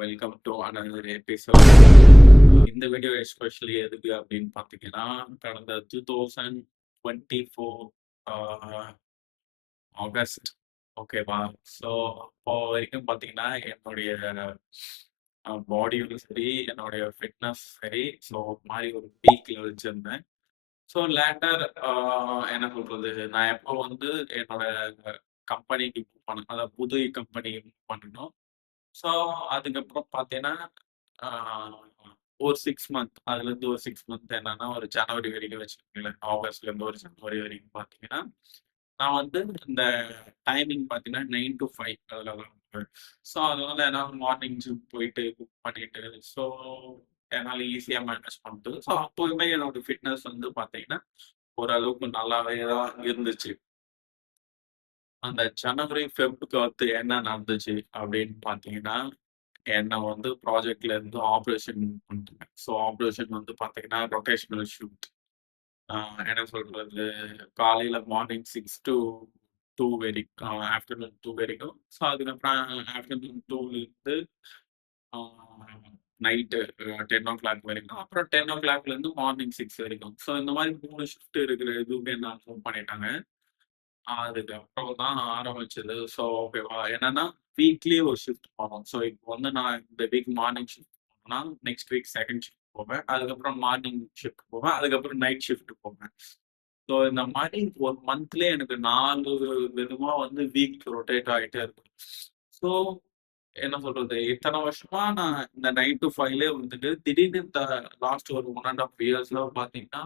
Welcome to another episode. இந்த video especially எதுக்கு அப்படின்னு பார்த்தீங்கன்னா, கடந்த 2024 ஆ ஆகஸ்ட் ஓகேவா? ஸோ அப்போ வரைக்கும் பார்த்தீங்கன்னா, என்னுடைய பாடியும் சரி, என்னுடைய ஃபிட்னஸ் சரி, ஸோ ஒரு மாரி ஒரு பீக்ல வச்சிருந்தேன். ஸோ லேட்டர் என்ன சொல்றது, நான் எப்போ வந்து என்னோட கம்பெனிக்கு மூவ் பண்ணேன், அதாவது புது கம்பெனிக்கு மூவ் பண்ணனோ, ஸோ அதுக்கப்புறம் பார்த்தீங்கன்னா, ஆ ஒரு 6 மந்த் அதுலேருந்து ஒரு 6 மந்த் என்னன்னா, ஒரு ஜனவரி வரைக்கும் வச்சுக்கோங்களேன். ஆகஸ்ட்லேருந்து ஒரு ஜனவரி வரைக்கும் பார்த்தீங்கன்னா, நான் வந்து இந்த டைமிங் பார்த்தீங்கன்னா 9 டூ 5 அதில தான் இருப்பேன். ஸோ அதனால என்னால மார்னிங் ஜிம் போயிட்டு குக் பண்ணிட்டு, ஸோ என்னால ஈஸியா மேனேஜ் பண்ணிட்டு, ஸோ அப்போதுமே என்னோட ஃபிட்னஸ் வந்து பார்த்தீங்கன்னா, ஓரளவுக்கு நல்லாவே தான் இருந்துச்சு. அந்த ஜனவரி, ஃபெப்க்கு அடுத்து என்ன நடந்துச்சு அப்படின்னு பார்த்தீங்கன்னா, என்ன வந்து ப்ராஜெக்ட்ல இருந்து ஆப்பரேஷன் பண்ணிட்டாங்க. ஸோ ஆப்பரேஷன் வந்து பார்த்தீங்கன்னா, ரொட்டேஷனல் ஷிஃப்ட். ஆ என்ன சொல்றது, காலையில மார்னிங் 6 டூ 2 ஆஃப்டர்நூன் 2 வரைக்கும். ஸோ அதுக்கப்புறம் ஆஃப்டர்நூன் 2லேருந்து ஆ நைட்டு 10:00 வரைக்கும். அப்புறம் 10:00லேருந்து மார்னிங் 6 வரைக்கும். ஸோ இந்த மாரி 3 ஷிஃப்ட் இருக்கிற இதுவுமே நான் மூவ் பண்ணிட்டாங்க. அதுக்கப்புறம் தான் ஆரம்பிச்சது. ஸோ ஓகேவா. என்னன்னா, வீக்லி ஒரு ஷிஃப்ட் போணும். ஸோ இப்போ வந்து நான் இந்த வீக் மார்னிங் ஷிஃப்ட் போனேன்னா, நெக்ஸ்ட் வீக் செகண்ட் ஷிஃப்ட் போவேன். அதுக்கப்புறம் மார்னிங் ஷிஃப்ட் போவேன். அதுக்கப்புறம் நைட் ஷிஃப்ட் போவேன். ஸோ இந்த மாரி ஒரு மந்த்லயே எனக்கு 4 விதமா வந்து வீக் ரொட்டேட் ஆயிட்டே இருக்கும். ஸோ என்ன சொல்றது, இத்தன வருஷமா நான் இந்த 9 டூ 5லயே வந்துட்டு திடீர்னு இந்த லாஸ்ட் ஒரு 1 1/2 இயர்ஸ்ல பார்த்தீங்கன்னா,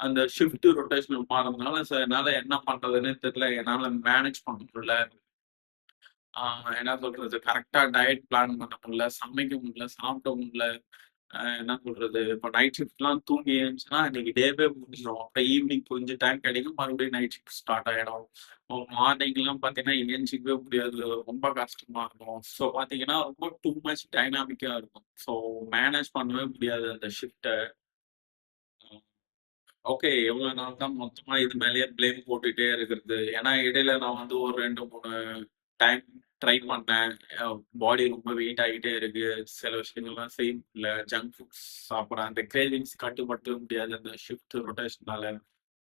அந்த ஷிஃப்ட் ரொட்டேஷனல் மாறுனதுனால, என்னால என்ன பண்றதுன்னே தெரியல. என்னால மேனேஜ் பண்ண முடியல. ஆ என்ன சொல்றது, கரெக்ட்டா டயட் பிளான் பண்ண முடியல, சமைக்க முடியல, சாப்பிட முடியல. என்ன சொல்றது, இப்ப நைட் ஷிஃப்ட்லாம் தூங்கி எழுந்துச்சுன்னா, அன்னைக்கு டேவே முடிஞ்சிரும். அப்புறம் ஈவினிங் கொஞ்சம் டைம் கிடைக்கும். மறுபடியும் நைட் ஷிஃப்ட் ஸ்டார்ட் ஆயிடும். மார்னிங்லாம் பார்த்தீங்கன்னா, எந்திரிச்சிக்கவே முடியாது. ரொம்ப கஷ்டமா இருக்கும். ஸோ பார்த்தீங்கன்னா, ரொம்ப டூ மச் டைனாமிக்கா இருக்கும். ஸோ மேனேஜ் பண்ணவே முடியாது அந்த ஷிஃப்ட்ட. ஓகே. எவ்வளோ நாள் தான் மொத்தமா இது மேலயே ப்ளேம் போட்டுட்டே இருக்கிறது. ஏன்னா இடையில நான் வந்து ஒரு 2, 3 டைம் ட்ரை பண்ணேன். அ பாடி ரொம்ப வெயிட் ஆகிட்டே இருக்கு. சில விஷயங்கள்லாம் செய்ய முடியல. ஜங்க் ஃபுட்ஸ் சாப்பிடுறேன். அந்த கிரேவிங்ஸ் கட்டுப்படுத்தவே முடியாது அந்த ஷிஃப்ட் ரொட்டேஷனால.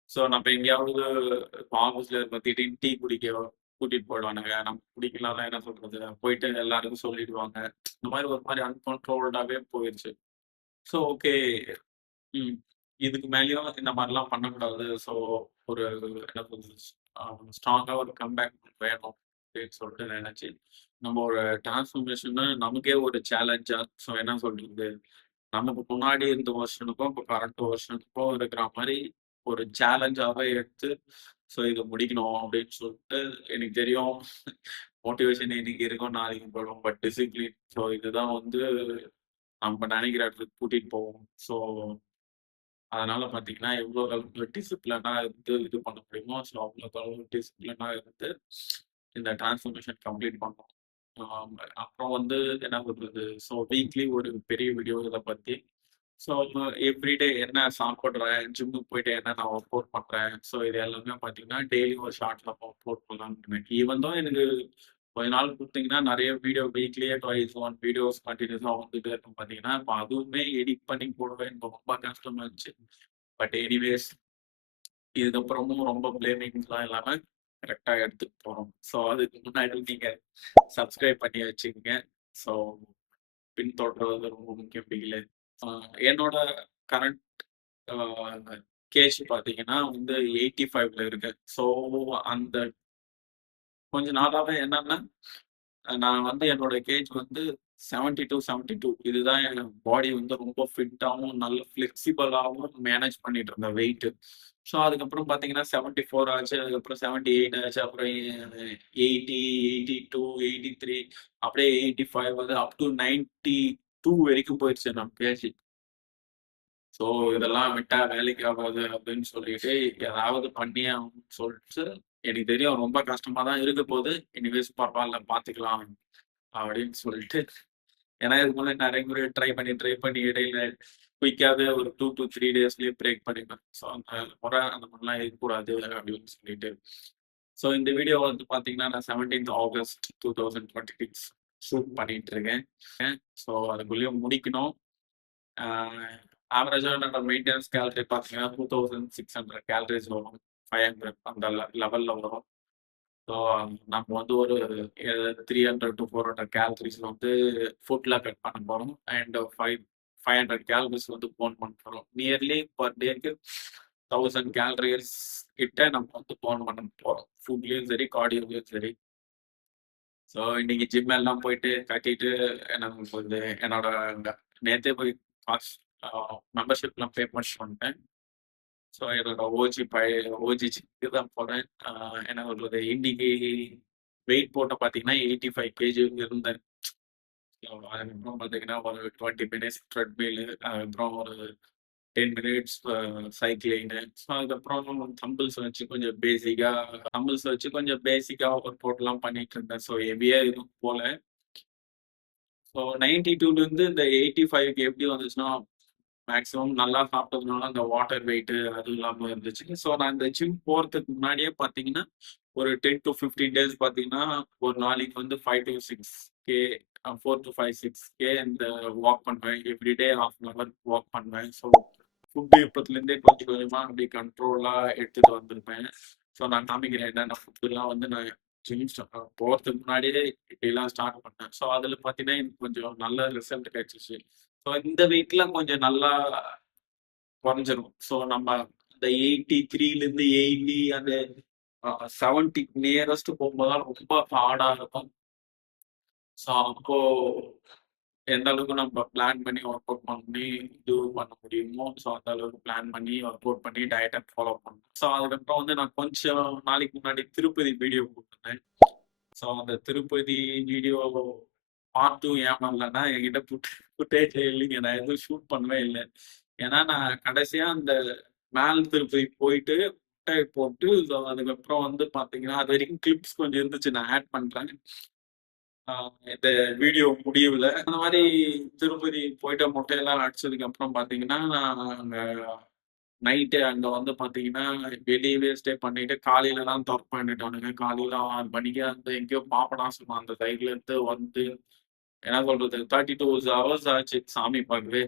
ஸோ நம்ம எங்கேயாவது இப்போ ஆஃபீஸ்ல இருப்போம். திடீர்னு டீ குடிக்க கூட்டிட்டு போயிடுவானுங்க. நம்ம குடிக்கலன்னா என்ன சொல்றது, போயிட்டு எல்லாருக்கும் சொல்லிடுவாங்க. இந்த மாரி ஒரு மாரி அன்கண்ட்ரோல்டாவே போயிருச்சு. So okay. ம். இதுக்கு மேலயும் இந்த மாரிலாம் பண்ணக்கூடாது. ஸோ ஒரு என்ன சொல்றது, அ ஸ்ட்ராங்கா ஒரு கம்பேக் வேணும் அப்படின்னு சொல்லிட்டு நெனச்சு, நம்ம ஒரு டிரான்ஸ்ஃபர்மேஷன நமக்கே ஒரு சேலஞ்சா, ஸோ என்ன சொல்றது, நமக்கு முன்னாடி இருந்த வெர்ஷனுக்கும், இப்போ கரண்ட் வெர்ஷனுக்கும் இருக்கிற மாரி ஒரு சேலஞ்சாவே எடுத்து, ஸோ இத முடிக்கணும் அப்படின்னு சொல்லிட்டு எனக்கு தெரியும். மோட்டிவேஷன் இன்னைக்கு இருக்கும், நாளைக்கு போயிடும். பட் டிசிப்ளின், ஸோ இதுதான் வந்து நம்ம நெனைக்கிற இடத்துக்கு கூட்டிட்டு போகும். ஸோ அதனால பார்த்தீங்கன்னா, எவ்வளோ அளவுக்கு டிசிப்ளினா இருந்து இது பண்ண முடியுமோ, ஸோ அவ்வளோக்கு அளவு டிசிப்ளினா இருந்து இந்த டிரான்ஸ்ஃபர்மேஷன் கம்ப்ளீட் பண்ணோம். அப்புறம் வந்து என்ன சொல்றது, ஸோ வீக்லி ஒரு பெரிய வீடியோ இத பத்தி. ஸோ எவ்ரிடே என்ன சாப்பிடுறேன், ஜிம்முக்கு போயிட்டு என்ன நான் ஒர்க் அவுட் பண்றேன். ஸோ இது எல்லாமே பார்த்தீங்கன்னா, டெய்லி ஒரு ஷார்ட்ல அப்லோட் பண்ணலாம்னு. ஈவன் தோ எனக்கு கொஞ்ச நாள் குடுத்தீங்கன்னா, நெறைய வீடியோ வீக்லியே ட்வைஸ் 1 வீடியோஸ் கன்டினியூஸா வந்துட்டே இருக்கும் பார்த்தீங்கன்னா, இப்ப அதுவுமே எடிட் பண்ணி போடவே எனக்கு ரொம்ப கஷ்டமா இருந்துச்சு. பட் எனிவேஸ், இதுக்கப்புறமும் ரொம்ப பிளேமிங்ஸ்லாம் இல்லாம கரெக்ட்டா எடுத்துட்டு போறோம். ஸோ அதுக்கு முன்னாடி நீங்க சப்ஸ்கிரைப் பண்ணி வச்சுக்கங்க. ஸோ பின்தொடர்வது ரொம்ப முக்கியம் பிகிலே. ஆ என்னோட கரண்ட் ஆ கேஜ் பார்த்தீங்கன்னா வந்து 85ல இருக்கேன். ஸோ அந்த கொஞ்ச நாளாவே என்னன்னா, நான் வந்து என்னோட கேஜ் வந்து 72 இதுதான் என் பாடி வந்து ரொம்ப ஃபிட்டாவும், நல்ல ஃப்ளெக்சிபிளாவும் மேனேஜ் பண்ணிட்டு இருந்தேன் வெயிட். ஸோ அதுக்கப்புறம் பார்த்தீங்கன்னா 74 ஆச்சு. அதுக்கப்புறம் 78 ஆச்சு. அப்புறம் 80, 82, 83 அப்படியே 85 வந்து அப் டூ 92 வரைக்கும் போயிருச்சு என்னோட கேஜ். ஸோ இதெல்லாம் விட்டா வேலைக்கு ஆகாது அப்படின்னு சொல்லிட்டு, ஏதாவது பண்ணியே ஆகணும்னு சொல்லிட்டு, எனக்கு தெரியும் ரொம்ப கஷ்டமா தான் இருக்க போது. எனிவேஸ் பரவால்ல பார்த்துக்கலாம் அப்படின்னு சொல்லிட்டு, ஏன்னா இதுக்கு முன்னாடி நெறைய முறை ட்ரை பண்ணி இடையில குயிக்காவே ஒரு 2 டூ 3 டேஸ்லயே பிரேக் பண்ணிப்பேன். ஸோ அந்த முறை அந்த மாரிலாம் இருக்கக்கூடாது அப்படின்னு சொல்லிட்டு. ஸோ இந்த வீடியோ வந்து பார்த்தீங்கன்னா, நான் 17த் ஆகஸ்ட் 2026. ஷூட் பண்ணிட்டு இருக்கேன். ஸோ அதுக்குள்ளேயும் முடிக்கணும். ஆவரேஜா என்னோட மெயின்டெனன்ஸ் கேலரி பார்த்தீங்கன்னா 2600 கேலரிஸ் வரும். 500 அந்த லெவல்ல வரும். ஸோ நம்ம வந்து ஒரு 300 to 400 கேலரிஸ் வந்து ஃபுட்ல கட் பண்ண போறோம். அண்ட் 500 கேலரிஸ் வந்து பர்ன் பண்ண போறோம். நியர்லி பர் டேக்கு 1000 கேலரிஸ் கிட்ட நம்ம வந்து பர்ன் பண்ண போறோம். ஃபுட்லயும் சரி, கார்டியோலயும் சரி. ஸோ இன்னைக்கு ஜிம் எல்லாம் போயிட்டு கட்டிட்டு எனக்கு வந்து என்னோட நேத்தே போய் காசு மெம்பர்ஷிப்லாம் பே பண்ணிட்டு வந்துட்டேன். ஸோ என்னோட ஓஜி ஜிம்க்கு தான் போனேன். என்ன சொல்றது, இன்னைக்கு வெயிட் போட்ட பார்த்தீங்கன்னா 85 கேஜி இருந்தேன். அதுக்கப்புறம் பார்த்தீங்கன்னா ஒரு 20 மினிட்ஸ் ட்ரெட்மில், அதுக்கப்புறம் ஒரு 10 மினிட்ஸ் சைக்கிளிங்கு. ஸோ அதுக்கப்புறம் தம்பிள்ஸ் வச்சு கொஞ்சம் பேசிக்கா ஒர்க் அவுட்லாம் பண்ணிட்டு இருந்தேன். ஸோ ஹெவியா எதுவும் போல. ஸோ 92லேருந்து இந்த 85க்கு எப்படி வந்துச்சுன்னா, மேக்ஸிமம் நல்லா சாப்பிட்டதுனால அந்த வாட்டர் வெயிட்டு அது இல்லாம இருந்துச்சு. ஸோ நான் இந்த ஜிம் போறதுக்கு முன்னாடியே பார்த்தீங்கன்னா, ஒரு 10 to 15 டேஸ் பார்த்தீங்கன்னா, ஒரு நாளைக்கு வந்து 5 to 6 கே 4 to 5, 6 கே இந்த வாக் பண்ணுவேன். எவ்ரிடே 1/2 அன் ஹவர் வாக் பண்ணுவேன். ஸோ ஃபுட்டு இப்பத்துலேருந்தே கொஞ்சம் கொஞ்சமா அப்படியே கண்ட்ரோலா எடுத்துட்டு வந்திருப்பேன். ஸோ நான் காமிக்கிறேன் என்னென்ன ஃபுட்டுலாம் வந்து நான் ஜிம் போறதுக்கு முன்னாடியே இப்படிலாம் ஸ்டார்ட் பண்ணேன். ஸோ அதில பார்த்தீங்கன்னா, எனக்கு கொஞ்சம் நல்ல ரிசல்ட் கிடைச்சுச்சு. ஸோ இந்த வெயிட்லாம் கொஞ்சம் நல்லா குறைஞ்சிரும். ஸோ நம்ம இந்த 83லேருந்து 80 அந்த 70 நியரஸ்ட் போகும்போது ரொம்ப ஹார்டா இருக்கும். ஸோ அப்போ எந்த அளவுக்கு நம்ம பிளான் பண்ணி ஒர்க் அவுட் பண்ணி இது பண்ண முடியுமோ, ஸோ அந்த அளவுக்கு பிளான் பண்ணி ஒர்க் அவுட் பண்ணி டயட்ட ஃபாலோ பண்ணேன். ஸோ அதுக்கப்புறம் வந்து நான் கொஞ்சம் நாளைக்கு முன்னாடி திருப்பதி வீடியோ போட்டிருந்தேன். ஸோ அந்த திருப்பதி வீடியோ பார்ட் 2 ஏன் பண்ணலன்னா, என்கிட்ட ஃபுட்டேஜ் இல்லைங்க. நான் எதுவும் ஷூட் பண்ணவே இல்ல. ஏன்னா நான் கடைசியா அந்த மேல் திருப்பதி போயிட்டு முட்டை போட்டு, ஸோ அதுக்கப்புறம் வந்து பார்த்தீங்கன்னா, அதுவரைக்கும் கிளிப்ஸ் கொஞ்சம் இருந்துச்சு. நான் ஆட் பண்றேன். இந்த வீடியோ முடிவுல. அந்த மாரி திருப்பதி போயிட்டு மொட்டையெல்லாம் அடிச்சதுக்கு அப்புறம் பார்த்தீங்கன்னா, நான் அங்க நைட்டு அங்க வந்து பார்த்தீங்கன்னா, வெளியவே ஸ்டே பண்ணிட்டு காலையில தான் தொறப்பான்னுட்டானுங்க. காலையில 6 மணிக்கு அந்த எங்கேயோ பாபநாசம் அந்த சைட்ல இருந்து வந்து என்ன சொல்றது 32 ஹவர்ஸ் ஆச்சு சாமி பார்க்கவே.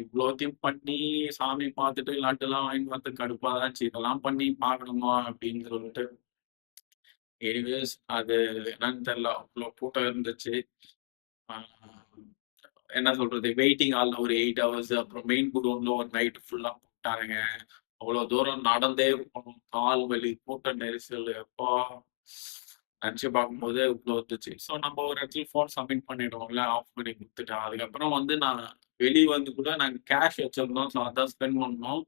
இவ்வளோத்தையும் பண்ணி சாமி பார்த்துட்டு லட்டுலாம் வாங்கிட்டு வந்து கடுப்பா தான் இருந்துச்சு. இதெல்லாம் பண்ணி பார்க்கணுமா அப்படின்னு சொல்லிட்டு. எனிவேஸ் அது என்னன்னு தெரியல. அவ்ளோ கூட்டம் இருந்துச்சு. ஆ என்ன சொல்றது, வெயிட்டிங் ஹால்ல ஒரு 8 ஹவர்ஸ், அப்புறம் மெயின் குடோன்ல ஒரு நைட் ஃபுல்லா போட்டானுங்க. அவ்வளோ தூரம் நடந்தே போகணும். கால் வலி, கூட்ட நெரிசல், அப்பா! நெனச்சு பார்க்கும்போது இவ்ளோ இருந்துச்சு. ஸோ நம்ம ஒரு இடத்துல ஃபோன் சப்மிட் பண்ணிடுவோம்ல, ஆஃப் பண்ணி குடுத்துட்டு. அதுக்கப்புறம் வந்து நான் வெளிய வந்து கூட நாங்க கேஷ் வச்சிருந்தோம். ஸோ அதான் ஸ்பெண்ட் பண்ணோம்.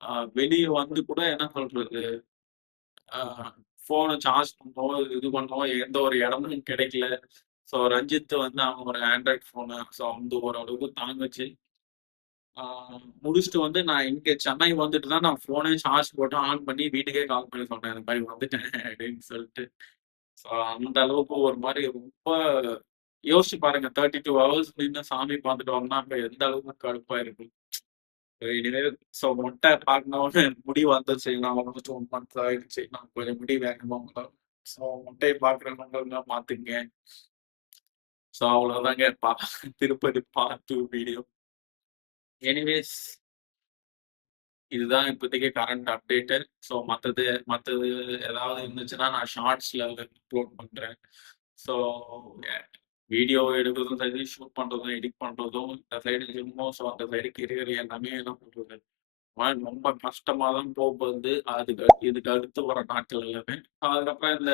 அ வெளிய வந்து கூட என்ன சொல்றது, அ ஃபோன சார்ஜ் பண்ணவோ, இது பண்ணவோ எந்த ஒரு இடமும் கிடைக்கல. ஸோ ரஞ்சித் வந்து அவன் ஒரு ஆண்ட்ராய்ட் ஃபோனு. ஸோ வந்து ஓரளவுக்கு தாங்குச்சு. ஆ முடிச்சுட்டு வந்து நான் இங்க சென்னை வந்துட்டு தான் நான் ஃபோனே சார்ஜ் போட்டு ஆன் பண்ணி வீட்டுக்கே கால் பண்ணி சொன்னேன். இந்த மாரி வந்துட்டேன் அப்படின்னு சொல்லிட்டு. ஸோ அந்த அளவுக்கு ஒரு மாரி ரொம்ப யோசிச்சு பாருங்க. 32 ஹவர்ஸ் நின்னு சாமி பார்த்துட்டு வந்தா அப்ப எந்த அளவுக்கு கடுப்பா இருக்கும். இனிமே ஸோ மொட்டை பார்க்கணும்னு முடிவு வந்துருச்சு. நான் ஆல்மோஸ்ட் 1 மந்த் ஆயிடுச்சு. நான் கொஞ்சம் முடி வேகமா வளரும். ஸோ மொட்டைய பார்க்குறவங்க பார்த்துக்கங்க. ஸோ அவ்வளோதாங்க. Tirupati part 2 video. எனிவேஸ் இதுதான் இப்போதைக்கு கரண்ட் அப்டேட்டு. ஸோ மத்தது ஏதாவது இருந்துச்சுன்னா நான் ஷார்ட்ஸ்ல அப்லோட் பண்றேன். ஸோ வீடியோ எடுக்கிறதும் சரி, ஷூட் பண்றதும், எடிட் பண்றதும், இந்த சைடு ஜிம்மும், ஸோ அந்த சைடு கெரியர் எல்லாமே என்ன பண்றது, ரொம்ப கஷ்டமா தான் போகுது. இதுக்கு அடுத்து வர நாட்கள் எல்லாமே. அதுக்கப்புறம் இந்த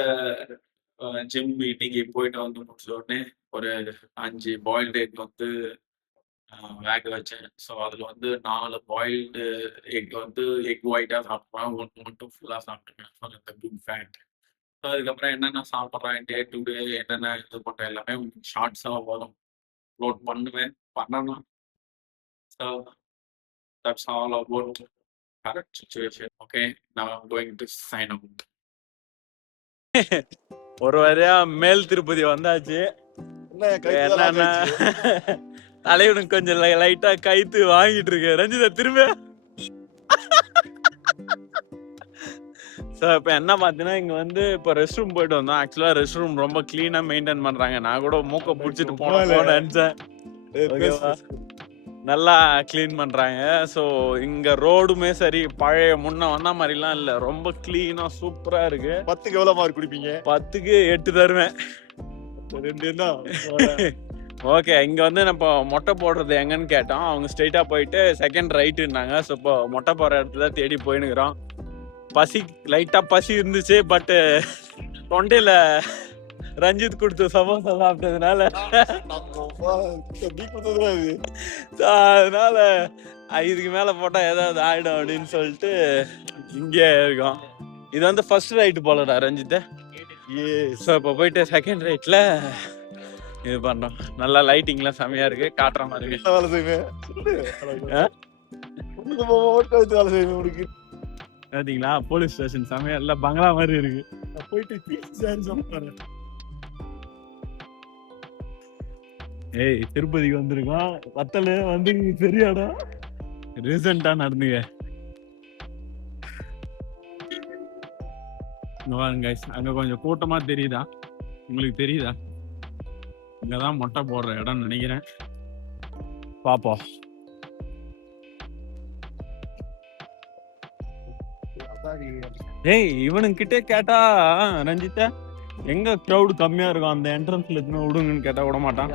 ஜிம் இன்னைக்கு போயிட்டு வந்து முடிச்ச உடனே ஒரு 5 பாயில்டு எக் வந்து வேக வச்சேன். ஸோ அதில வந்து 4 பாயில்டு எக் வந்து எக் ஒயிட்டா சாப்பிடுவேன். 1 மட்டும் ஃபுல்லா சாப்பிட்டுருவேன். For the good fat. So அதுக்கப்புறம் என்னென்ன சாப்பிடுறேன், டே டு டே என்னென்ன இது பண்றேன் எல்லாமே ஷார்ட்ஸா வரும். அப்லோட் பண்ணுவேன். பண்ணணும். So that's all about current situation. Okay. Now I am going to sign out. ஒரு வழியா மேல் திருப்பதி வந்தாச்சு. என்னன்னா தலைவனுக்கு கொஞ்சம் லைட்டா கைத்து வாங்கிட்டு இருக்கு. ரஞ்சிதா திரும்ப. ஸோ ஸோ இப்போ என்ன பார்த்தீங்கன்னா இங்கே வந்து இப்போ ரெஸ்ட் ரூம் போயிட்டு வந்தோம். ஆக்சுவலாக ரெஸ்ட் ரூம் ரொம்ப க்ளீனாக மெயின்டைன் பண்ணுறாங்க. நான் கூட மூக்கை பிடிச்சிட்டு போனேன்னு நினச்சேன். ஓகேவா, நல்லா க்ளீன் பண்ணுறாங்க. ஸோ இங்கே ரோடுமே சரி பழைய முன்ன வந்த மாதிரிலாம் இல்லை, ரொம்ப க்ளீனாக சூப்பராக இருக்கு. 10க்கு எவ்வளோ மார்க் குடிப்பீங்க? 10க்கு 8 தருவேன். 2 தான். ஓகே, இங்கே வந்து நம்ம மொட்டை போடுறது எங்கன்னு கேட்டோம். அவங்க ஸ்ட்ரெயிட்டாக போயிட்டு செகண்ட் ரைட்டுன்னாங்க. ஸோ இப்போ மொட்டை போடுற இடத்துல தேடி போயின்னுக்குறோம். லைட்டாக பசி இருந்துச்சு, பட்டு தொண்டையில் ரஞ்சித் கொடுத்து சமோசா சாப்பிட்டதுனால அதனால இதுக்கு மேலே போட்டால் ஏதாவது ஆயிடும் அப்படின்னு சொல்லிட்டு இங்கே இருக்கோம். இது வந்து ஃபர்ஸ்ட் ரைட்டு போலடா ரஞ்சித். ஸோ இப்போ போயிட்டு செகண்ட் ரைட்டில் இது பண்ணுறோம். நல்லா லைட்டிங்லாம் செம்மையாக இருக்கு, காட்டுற மாதிரி இருக்கு. வேலை செய்வேன் பார்த்தீங்களா, போலீஸ் ஸ்டேஷன் செம்மையா இல்லை, பங்களா மாதிரி இருக்கு. போயிட்டு ஏய், திருப்பதிக்கு வந்திருக்கோம். வத்தல் வந்து சரியாடா ரீசெண்டா நடந்துங்க. அங்க கொஞ்சம் கூட்டமா தெரியுதா உங்களுக்கு? தெரியுதா? இங்கதான் மொட்டை போடுற இடம் நினைக்கிறேன். பாப்போம். ஏய், இவனுங்கிட்டே கேட்டா ரஞ்சித்த எங்க கிரௌட் கம்மியா இருக்கும் அந்த என்ட்ரன்ஸ்ல எத்தனை விடுங்கன்னு கேட்டா விட மாட்டான்.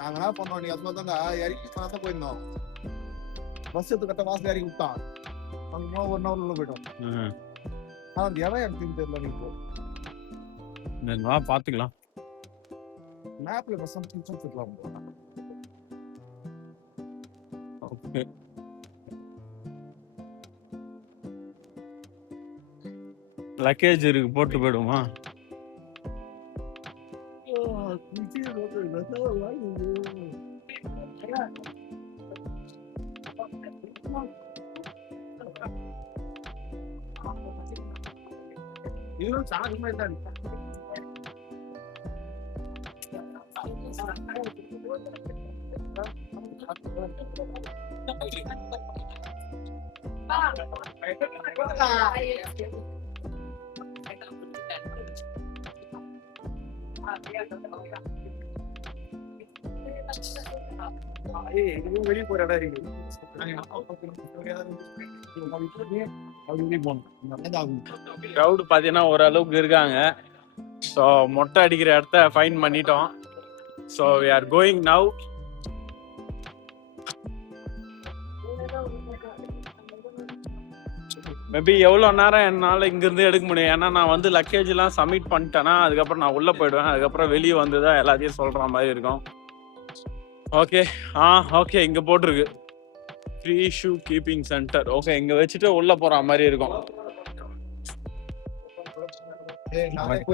நாங்க என்ன பண்ணோம், நீ அது தாங்க இறக்கி தான் போயிருந்தோம். பஸ் எடுத்து கட்ட வாசல் இறக்கி விட்டான். அங்க 1 hour உள்ள போயிட்டோம். ஆனா அந்த இடம் எனக்கு தெரியல. நீ பாத்துக்கலாம். மேப்ல பஸ் சுத்தலாம். ஓகே, லக்கேஜ் இருக்கு, போட்டு போயிடுமா? வெளியே போற இடம் இருக்கு. கிரௌட் பாத்தீங்கன்னா ஓரளவுக்கு இருக்காங்க. ஸோ மொட்டை அடிக்கிற இடத்த ஃபைன் பண்ணிட்டோம். So we are going now. Maybe எவ்வளோ நேரம் என்னால் இங்கேருந்து எடுக்க முடியும், ஏன்னா நான் வந்து லக்கேஜ்லாம் சப்மிட் பண்ணிட்டேன்னா அதுக்கப்புறம் நான் உள்ளே போயிடுவேன். அதுக்கப்புறம் வெளியே வந்து தான் எல்லாத்தையும் சொல்கிற மாதிரி இருக்கும். ஓகே, ஓகே, இங்கே போட்டிருக்கு free shoe keeping centre. Okay, இங்கே வச்சுட்டு உள்ளே போகிற மாதிரி இருக்கும்.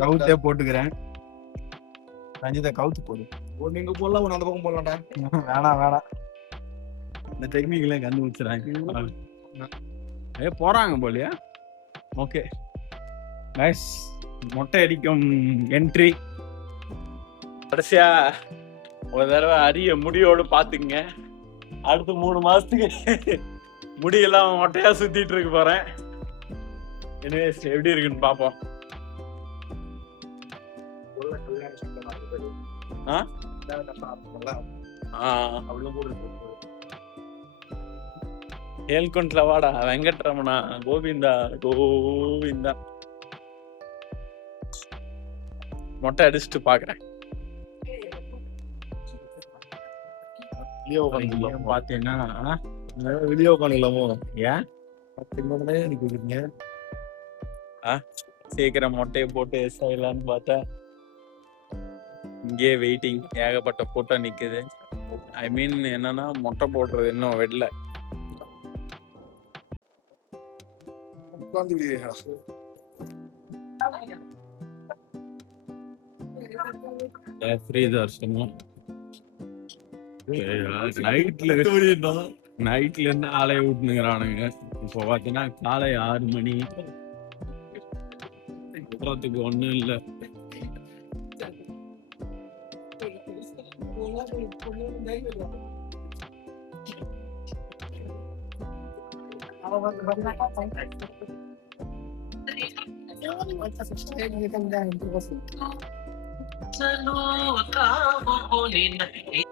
கவுத்தே போட்டுக்கிறேன். ரஞ்சிதா கவுத்து போடு. ஒன்னு இங்க போடலாம், ஒன்னு அந்த பக்கம் போடலாம்டா. வேணாம், இந்த டெக்னிக்லாம் கண்டுபிடிச்சிடறாங்க. போறாங்க போலியா? Okay nice. மொட்டை அடிக்கும் என்ட்ரி. கடைசியா ஒரு தடவை அரிய முடியோடு பாத்துங்க. அடுத்து 3 மாசத்துக்கு முடியெல்லாம் மொட்டையா சுத்திட்டு இருக்க போறேன். எனிவேஸ், எப்படி இருக்குன்னு பாப்போம். ஏல்கொண்ட்ல வாடா வெங்கட்ரமணா, கோவிந்தா கோவிந்தா. மொட்டை அடிச்சுட்டு பாக்குறேன். பாத்தீங்கன்னா வெளியே உட்காந்துக்கலாமோ? ஏன் சீக்கிரம் மொட்டையை போட்டு செய்யலான்னு பார்த்தா இங்கே வெயிட்டிங். ஏகப்பட்ட கூட்டம் நிக்குது. ஐ மீன் என்னன்னா, மொட்டை போடுறது இன்னும் வெடல. நைட்ல இருந்து ஆலைய விட்டுனுங்கிறானுங்க. இப்போ பாத்தீங்கன்னா காலை 6 மணி. போறதுக்கு ஒண்ணும் இல்ல. चलो काम होने नहीं